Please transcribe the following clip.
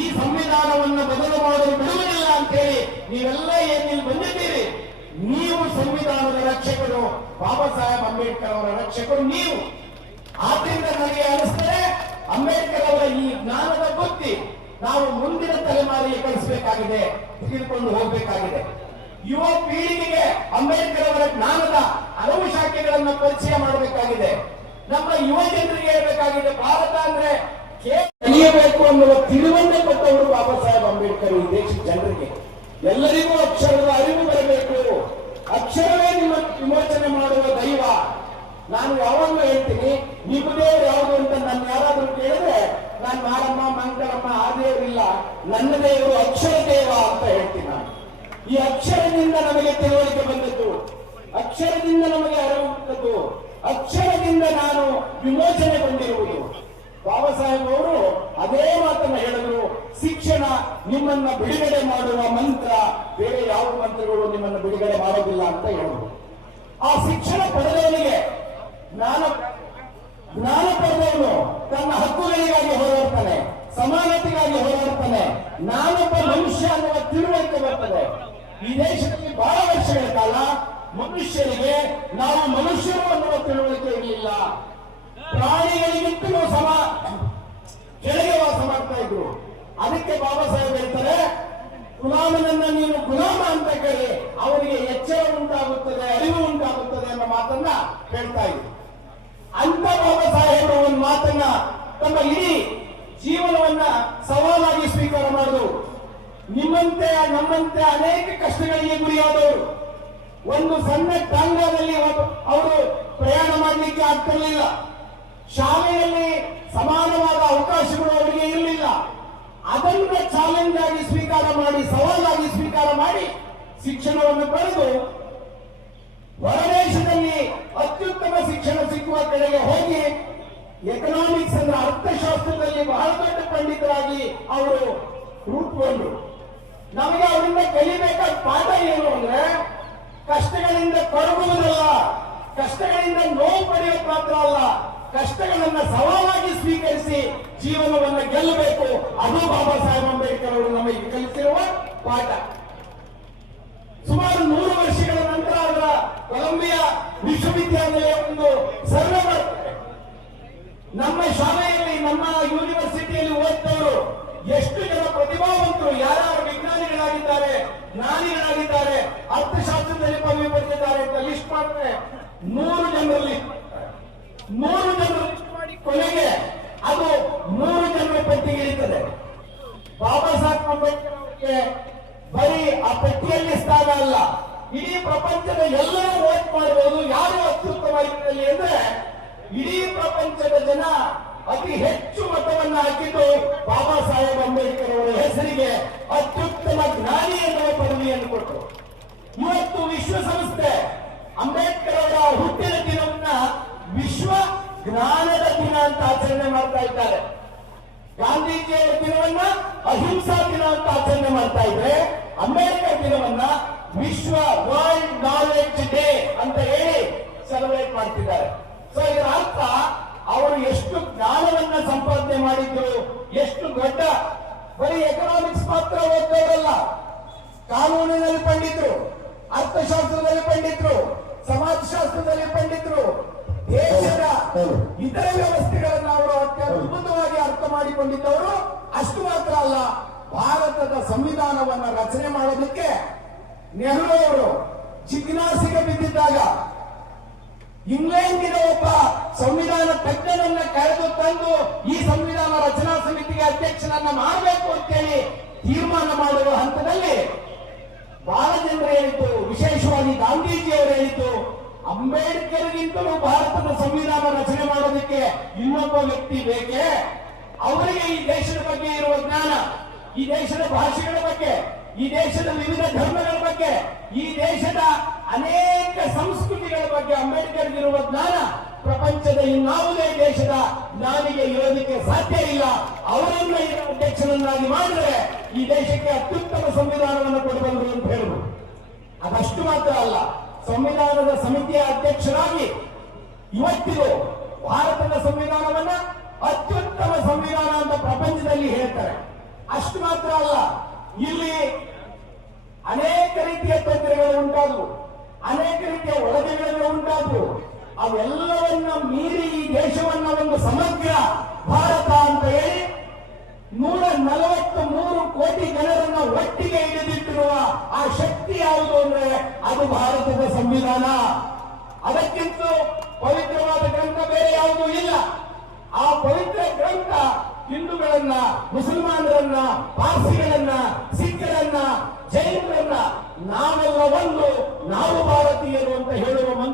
ಈ ಸಂವಿಧಾನವನ್ನು ಬದಲು ಮಾಡಲು ಬಿಡುವುದಿಲ್ಲ ಅಂತೇಳಿ ನೀವೆಲ್ಲ ಏನ್ ಬಂದಿದ್ದೀರಿ? ನೀವು ಸಂವಿಧಾನದ ರಕ್ಷಕರು, ಬಾಬಾ ಸಾಹೇಬ್ ಅಂಬೇಡ್ಕರ್ ಅವರ ರಕ್ಷಕರು ನೀವು. ಆದ್ರಿಂದ ನನಗೆ ಅನಿಸ್ತದೆ ಅಂಬೇಡ್ಕರ್ ಅವರ ಈ ಜ್ಞಾನದ ಬುದ್ಧಿ ನಾವು ಮುಂದಿನ ತಲೆಮಾರಿಗೆ ಕಳಿಸಬೇಕಾಗಿದೆ ತೆಗೆದುಕೊಂಡು ಹೋಗಬೇಕಾಗಿದೆ. ಯುವ ಪೀಳಿಗೆಗೆ ಅಂಬೇಡ್ಕರ್ ಅವರ ಜ್ಞಾನದ ಹಲವು ಶಾಖೆಗಳನ್ನು ಪರಿಚಯ ಮಾಡಬೇಕಾಗಿದೆ. ನಮ್ಮ ಯುವ ಜನರಿಗೆ ಹೇಳ್ಬೇಕಾಗಿದೆ, ಭಾರತ ಅಂದ್ರೆ ಅನ್ನುವ ತಿಳುವನ್ನೇ ಕೊಟ್ಟವರು ಬಾಬಾ ಸಾಹೇಬ್ ಅಂಬೇಡ್ಕರ್ ಈ ದೇಶದ ಜನರಿಗೆ. ಎಲ್ಲರಿಗೂ ಅಕ್ಷರದ ಅರಿವು ಬರಬೇಕು. ಅಕ್ಷರವೇ ನಿಮ್ಮ ವಿಮೋಚನೆ ಮಾಡುವ ದೈವ. ನಾನು ಯಾವಾಗಲೂ ಹೇಳ್ತೀನಿ? ನಿಮ್ಮ ದೇವರು ಯಾವುದು ಅಂತ ನನ್ನ ಯಾರಾದ್ರೂ ಕೇಳಿದ್ರೆ ನಾನು ಮಾರಮ್ಮ, ಮಂಗಳಮ್ಮ, ಆ ದೇವರಿಲ್ಲ ನನ್ನ ದೇವರು ಅಕ್ಷರ ದೇವ ಅಂತ ಹೇಳ್ತೀನಿ ನಾನು. ಈ ಅಕ್ಷರದಿಂದ ನಮಗೆ ತಿಳುವಳಿಕೆ ಬಂದದ್ದು. ಅಕ್ಷರದಿಂದ ನಮಗೆ ಅರಿವು ಬಂದದ್ದು. ಅಕ್ಷರದಿಂದ ನಾನು ವಿಮೋಚನೆಗೊಂಡಿರುವುದು ಬಾಬಾ ಸಾಹೇಬ್ ಅವರು ಅದೇ ಮಾತನ್ನ ಹೇಳಿದ್ರು. ಶಿಕ್ಷಣ ನಿಮ್ಮನ್ನ ಬಿಡುಗಡೆ ಮಾಡುವ ಮಂತ್ರ, ಬೇರೆ ಯಾವ ಮಂತ್ರಗಳು ನಿಮ್ಮನ್ನ ಬಿಡುಗಡೆ ಮಾಡೋದಿಲ್ಲ ಅಂತ ಹೇಳಿದ್ರು. ಆ ಶಿಕ್ಷಣ ಪಡೆದವನಿಗೆ ಜ್ಞಾನ ಜ್ಞಾನ ಪಡೆದವನು ತನ್ನ ಹಕ್ಕುಗಳಿಗಾಗಿ ಹೋರಾಡ್ತಾನೆ, ಸಮಾನತೆಗಾಗಿ ಹೋರಾಡ್ತಾನೆ, ನಾನೊಬ್ಬ ಮನುಷ್ಯ ಅನ್ನುವ ತಿಳುವಳಿಕೆ ಬರ್ತದೆ. ಈ ದೇಶದಲ್ಲಿ ಬಹಳ ವರ್ಷಗಳ ಕಾಲ ಮನುಷ್ಯರಿಗೆ ನಾವು ಮನುಷ್ಯರು ಅನ್ನುವ ತಿಳುವಳಿಕೆ ಇರಲಿಲ್ಲ ಪ್ರಾಣಿಗಳಿಗಿಂತಲೂ ಸಮ ಕೆಳಗೆ ವಾಸ ಮಾಡ್ತಾ ಇದ್ರು. ಅದಕ್ಕೆ ಬಾಬಾ ಸಾಹೇಬ್ ಹೇಳ್ತಾರೆ, ಗುಲಾಮನನ್ನ ನೀನು ಗುಲಾಮ ಅಂತ ಕೇಳಿ ಅವರಿಗೆ ಎಚ್ಚರ ಉಂಟಾಗುತ್ತದೆ, ಅರಿವು ಉಂಟಾಗುತ್ತದೆ ಅನ್ನೋ ಮಾತನ್ನ ಹೇಳ್ತಾ ಇದ್ರು. ಅಂತ ಬಾಬಾ ಸಾಹೇಬರು ಒಂದು ಮಾತನ್ನ ತಮ್ಮ ಇಡೀ ಜೀವನವನ್ನ ಸವಾಲಾಗಿ ಸ್ವೀಕಾರ ಮಾಡುದು ನಿಮ್ಮಂತೆ, ನಮ್ಮಂತೆ ಅನೇಕ ಕಷ್ಟಗಳಿಗೆ ಗುರಿಯಾದವರು. ಒಂದು ಸಣ್ಣ ಟಾಂಗಾದಲ್ಲಿ ಅವರು ಪ್ರಯಾಣ ಮಾಡಲಿಕ್ಕೆ ಆಗ್ತಿರ್ಲಿಲ್ಲ. ಶಾಲೆಯಲ್ಲಿ ಸಮಾನವಾದ ಅವಕಾಶಗಳು ಅವರಿಗೆ ಇರಲಿಲ್ಲ. ಅದನ್ನು ಚಾಲೆಂಜ್ ಆಗಿ ಸ್ವೀಕಾರ ಮಾಡಿ, ಸವಾಲಾಗಿ ಸ್ವೀಕಾರ ಮಾಡಿ ಶಿಕ್ಷಣವನ್ನು ಪಡೆದು ಹೊರದೇಶದಲ್ಲಿ ಅತ್ಯುತ್ತಮ ಶಿಕ್ಷಣ ಸಿಕ್ಕುವ ಕಡೆಗೆ ಹೋಗಿ ಎಕನಾಮಿಕ್ಸ್ ಅಂದ್ರೆ ಅರ್ಥಶಾಸ್ತ್ರದಲ್ಲಿ ಬಹಳ ದೊಡ್ಡ ಪಂಡಿತರಾಗಿ ಅವರು ರೂಪುಗೊಂಡರು ನಮಗೆ ಅವರಿಂದ ಕಲಿಬೇಕಾದ ಪಾಠ ಏನು ಅಂದ್ರೆ ಕಷ್ಟಗಳಿಂದ ಕೊರಗುವುದಲ್ಲ, ಕಷ್ಟಗಳಿಂದ ನೋವು ಪಡೆಯೋದು ಮಾತ್ರ ಅಲ್ಲ ಕಷ್ಟಗಳನ್ನ ಸವಾಲಾಗಿ ಸ್ವೀಕರಿಸಿ ಜೀವನವನ್ನ ಗೆಲ್ಲಬೇಕು. ಅದು ಬಾಬಾ ಸಾಹೇಬ್ ಅಂಬೇಡ್ಕರ್ ಅವರು ನಮಗೆ ಕಲಿಸಿರುವ ಪಾಠ. ಸುಮಾರು ನೂರು ವರ್ಷಗಳ ನಂತರ ಅವರ ಕೊಲಂಬಿಯಾ ವಿಶ್ವವಿದ್ಯಾಲಯ ಒಂದು ಸರ್ವೆ ಬರ್ತದೆ. ನಮ್ಮ ಶಾಲೆಯಲ್ಲಿ, ನಮ್ಮ ಯೂನಿವರ್ಸಿಟಿಯಲ್ಲಿ ಓದ್ತವರು ಎಷ್ಟು ಜನ ಪ್ರತಿಭಾವಂತರು, ಯಾರ್ಯಾರು ವಿಜ್ಞಾನಿಗಳಾಗಿದ್ದಾರೆ, ಜ್ಞಾನಿಗಳಾಗಿದ್ದಾರೆ, ಅರ್ಥಶಾಸ್ತ್ರದಲ್ಲಿ ಪದವಿ ಪಡೆದಿದ್ದಾರೆ ಅಂತ ಲಿಸ್ಟ್ ಮಾಡ್ತಾರೆ. ನೂರು ಜನರಲ್ಲಿ ಜನ ಮಾಡಿ ಕೊನೆಗೆ ಅದು ಮೂರು ಜನರ ಪಟ್ಟಿಗೆ ಇರುತ್ತದೆ ಬಾಬಾ ಸಾಹೇಬ್ ಅಂಬೇಡ್ಕರ್ ಅವರಿಗೆ ಬರೀ ಆ ಪಟ್ಟಿಯಲ್ಲಿ ಸ್ಥಾನ ಅಲ್ಲ, ಇಡೀ ಪ್ರಪಂಚದ ಎಲ್ಲರೂ ವೋಟ್ ಮಾಡಬಹುದು ಯಾರು ಅತ್ಯುತ್ತಮವಾಗಿರಲಿ ಅಂದ್ರೆ ಇಡೀ ಪ್ರಪಂಚದ ಜನ ಅತಿ ಹೆಚ್ಚು ಮತವನ್ನು ಹಾಕಿದ್ದು ಬಾಬಾ ಸಾಹೇಬ್ ಅಂಬೇಡ್ಕರ್ ಅವರ ಹೆಸರಿಗೆ ಅತ್ಯುತ್ತಮ ಜ್ಞಾನಿ ಎನ್ನುವ ಪದವಿಯನ್ನು ಕೊಟ್ಟರು. ಇವತ್ತು ವಿಶ್ವಸಂಸ್ಥೆ ಅಂಬೇಡ್ಕರ್ ಅವರ ಜ್ಞಾನದ ದಿನ ಅಂತ ಆಚರಣೆ ಮಾಡ್ತಾ ಇದ್ದಾರೆ. ಗಾಂಧೀಜಿಯವರ ದಿನವನ್ನ ಅಹಿಂಸಾ ದಿನ ಅಂತ ಆಚರಣೆ ಮಾಡ್ತಾ ಇದ್ರೆ, ಅಮೆರಿಕ ದಿನವನ್ನ ವಿಶ್ವ ವರ್ಲ್ಡ್ ನಾಲೆಡ್ಜ್ ಡೇ ಅಂತ ಹೇಳಿ ಸೆಲೆಬ್ರೇಟ್ ಮಾಡ್ತಿದ್ದಾರೆ. ಸೊ ಇದರ ಅರ್ಥ ಅವರು ಎಷ್ಟು ಜ್ಞಾನವನ್ನ ಸಂಪಾದನೆ ಮಾಡಿದ್ರು, ಎಷ್ಟು ದೊಡ್ಡ ಬರೀ ಎಕನಾಮಿಕ್ಸ್ ಮಾತ್ರ ಓದ್ದವರಲ್ಲ. ಕಾನೂನಿನಲ್ಲಿ ಪಂಡಿತರು, ಅರ್ಥಶಾಸ್ತ್ರದಲ್ಲಿ ಪಂಡಿತರು, ಸಮಾಜಶಾಸ್ತ್ರದಲ್ಲಿ ಪಂಡಿತರು ದೇಶದ ಇತರ ವ್ಯವಸ್ಥೆಗಳನ್ನ ಅವರು ಅತ್ಯದ್ಭುತವಾಗಿ ಅರ್ಥ ಮಾಡಿಕೊಂಡಿದ್ದವರು ಅಷ್ಟು ಮಾತ್ರ ಅಲ್ಲ ಭಾರತದ ಸಂವಿಧಾನವನ್ನ ರಚನೆ ಮಾಡೋದಕ್ಕೆ ನೆಹರು ಅವರು ಜಿಜ್ಞಾಸಿಗೆ ಬಿದ್ದಿದ್ದಾಗ ಇಂಗ್ಲೆಂಡಿನ ಒಬ್ಬ ಸಂವಿಧಾನ ತಜ್ಞನನ್ನ ಕರೆದು ತಂದು ಈ ಸಂವಿಧಾನ ರಚನಾ ಸಮಿತಿಗೆ ಅಧ್ಯಕ್ಷನನ್ನ ಮಾಡಬೇಕು ಅಂತೇಳಿ ತೀರ್ಮಾನ ಮಾಡುವ ಹಂತದಲ್ಲಿ ಬಹಳ ಜನರು ಹೇಳಿದ್ದು ವಿಶೇಷವಾಗಿ ಗಾಂಧೀಜಿಯವರು ಹೇಳಿದ್ದು ಅಂಬೇಡ್ಕರ್ಗಿಂತಲೂ ಭಾರತದ ಸಂವಿಧಾನ ರಚನೆ ಮಾಡೋದಕ್ಕೆ ಇನ್ನೊಬ್ಬ ವ್ಯಕ್ತಿ ಬೇಕೇ? ಅವರಿಗೆ ಈ ದೇಶದ ಬಗ್ಗೆ ಇರುವ ಜ್ಞಾನ, ಈ ದೇಶದ ಭಾಷೆಗಳ ಬಗ್ಗೆ, ಈ ದೇಶದ ವಿವಿಧ ಧರ್ಮಗಳ ಬಗ್ಗೆ, ಈ ದೇಶದ ಅನೇಕ ಸಂಸ್ಕೃತಿಗಳ ಬಗ್ಗೆ ಅಂಬೇಡ್ಕರ್ಗಿರುವ ಜ್ಞಾನ ಪ್ರಪಂಚದ ಇನ್ನಾವುದೇ ದೇಶದ ಜ್ಞಾನಿಗೆ ಇರೋದಕ್ಕೆ ಸಾಧ್ಯ ಇಲ್ಲ. ಅವರನ್ನ ಅಧ್ಯಕ್ಷರನ್ನಾಗಿ ಮಾಡಿದರೆ ಈ ದೇಶಕ್ಕೆ ಅತ್ಯುತ್ತಮ ಸಂವಿಧಾನವನ್ನು ಕೊಡಬಲ್ಲರು ಅಂತ ಹೇಳಿದ್ರು ಅದಷ್ಟು ಮಾತ್ರ ಅಲ್ಲ. ಸಂವಿಧಾನದ ಸಮಿತಿಯ ಅಧ್ಯಕ್ಷರಾಗಿ ಇವತ್ತಿಗೂ ಭಾರತದ ಸಂವಿಧಾನವನ್ನ ಅತ್ಯುತ್ತಮ ಸಂವಿಧಾನ ಅಂತ ಪ್ರಪಂಚದಲ್ಲಿ ಹೇಳ್ತಾರೆ. ಅಷ್ಟು ಮಾತ್ರ ಅಲ್ಲ, ಇಲ್ಲಿ ಅನೇಕ ರೀತಿಯ ತೊಂದರೆಗಳು ಉಂಟಾದವು. ಅನೇಕ ರೀತಿಯ ಒಳಗೆಗಳು ಉಂಟಾದವು. ಅವೆಲ್ಲವನ್ನ ಮೀರಿ ಈ ದೇಶವನ್ನ ಒಂದು ಸಮಗ್ರ ಭಾರತ ಅಂತ ಹೇಳಿ ನೂರ ನಲವತ್ತು ಮೂರು ಕೋಟಿ ಜನರನ್ನ ಒಟ್ಟಿಗೆ ಹಿಡಿದಿಟ್ಟಿರುವ ಆ ಶಕ್ತಿ ಯಾವುದು ಅಂದ್ರೆ ಅದು ಭಾರತದ ಸಂವಿಧಾನ. ಅದಕ್ಕಿಂತ ಪವಿತ್ರವಾದ ಗ್ರಂಥ ಬೇರೆ ಯಾವುದೂ ಇಲ್ಲ. ಆ ಪವಿತ್ರ ಗ್ರಂಥ ಹಿಂದೂಗಳನ್ನ, ಮುಸಲ್ಮಾನರನ್ನ, ಪಾರ್ಸಿಗಳನ್ನ ಸಿಖ್ಖರನ್ನ ಜೈನರನ್ನ ನಾವೆಲ್ಲ ಒಂದು ನಾವು ಭಾರತೀಯರು ಅಂತ ಹೇಳುವ